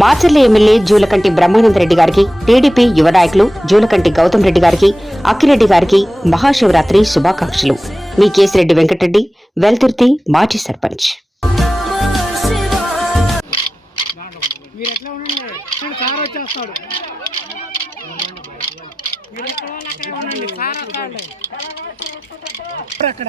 మాచర్లి MLA Julakanti Brahmananda Reddy గారికి TDP యువ నాయకులు జూలకంటి గౌతమ్ రెడ్డి గారికి అక్కిరెడ్డి గారికి మహాశివరాత్రి శుభాకాంక్షలు. మీ కేసిరెడ్డి వెంకటరెడ్డి వెల్తుర్తి మాజీ సర్పంచ్. అక్కడ.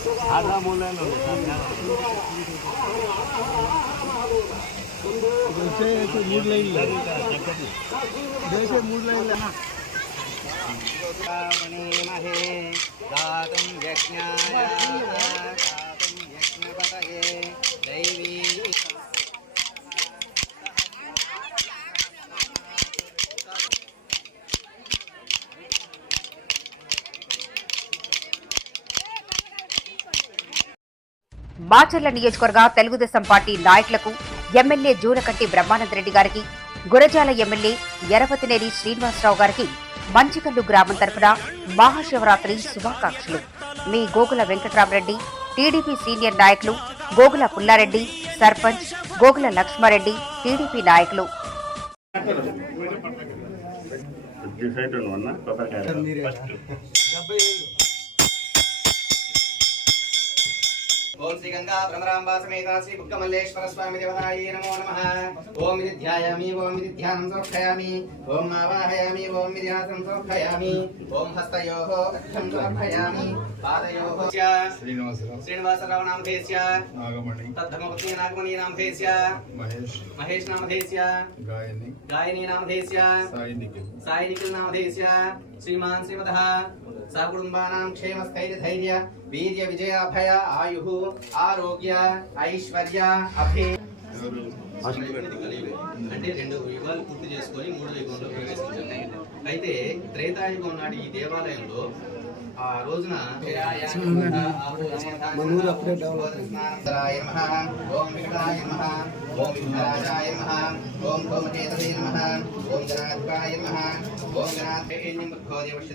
అక్కడ ఆ. అదిలా, వెనక్కి ఉంటుంది. ఆ. అది కాదు చెప్తున్నా दातुं మాచర్ల నియోజకవర్గ తెలుగుదేశం పార్టీ నాయకులకు ఎమ్మెల్యే జూలకంటి బ్రహ్మానందరెడ్డి గారికి గురజాల ఎమ్మెల్యే ఎరపతినేని శ్రీనివాసరావు గారికి మంచికల్లు గ్రామం తరఫున మహాశివరాత్రి శుభాకాంక్షలు. మీ గోగుల వెంకట్రామరెడ్డి టీడీపీ సీనియర్ నాయకులు గోగుల పుల్లారెడ్డి సర్పంచ్ గోగుల లక్ష్మారెడ్డి టీడీపీ నాయకులు. డిసైడ్ అన్న కొబ్బరికాయ ओम श्री गंगा भ्रमरांबा समेता स्वामी देवताय नमो नमः। ओम इति ओम इति ध्यानं ओम आवाहयामि ओम इति हासं ओम हस्तयोः अक्षं समर्पयामि पादयोः श्रीनिवास श्रीनिवास राव नाम देस्य नागमणि। तद्धमपत्नी नागमणि नाम देस्य महेश। महेश नाम देस्य गायनी। गायनी नाम देस्य साई निखिल। नाम देस्य श्रीमान श्रीमतः స్థైర్య ధైర్య వీర్య విజయ అభయ ఆయు ఆరోగ్య ఐశ్వర్య అభి. అంటే రెండు యుగాలు పూర్తి చేసుకొని మూడో యుగంలో ప్రవేశించారు. అయితే త్రేతాయుగం నాటి ఈ దేవాలయంలో ఆ రోజున ఓం ఓం విఘ్నరాజాయ నమః ఓం భౌమకేతవే నమః ఓం గణాధిపాయ నమః ఓం భగవదేవశ్య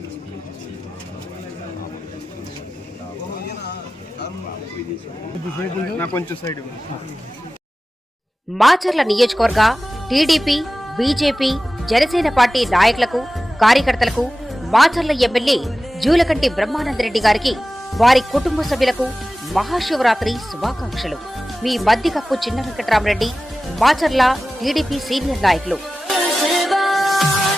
మాచర్ల నియోజకవర్గ టీడీపీ బీజేపీ జనసేన పార్టీ నాయకులకు కార్యకర్తలకు మాచర్ల ఎమ్మెల్యే జూలకంటి బ్రహ్మానందరెడ్డి గారికి వారి కుటుంబ సభ్యులకు మహాశివరాత్రి శుభాకాంక్షలు. మీ మద్దికప్పు చిన్న వెంకటరామరెడ్డి మాచర్ల టీడీపీ సీనియర్ నాయకులు.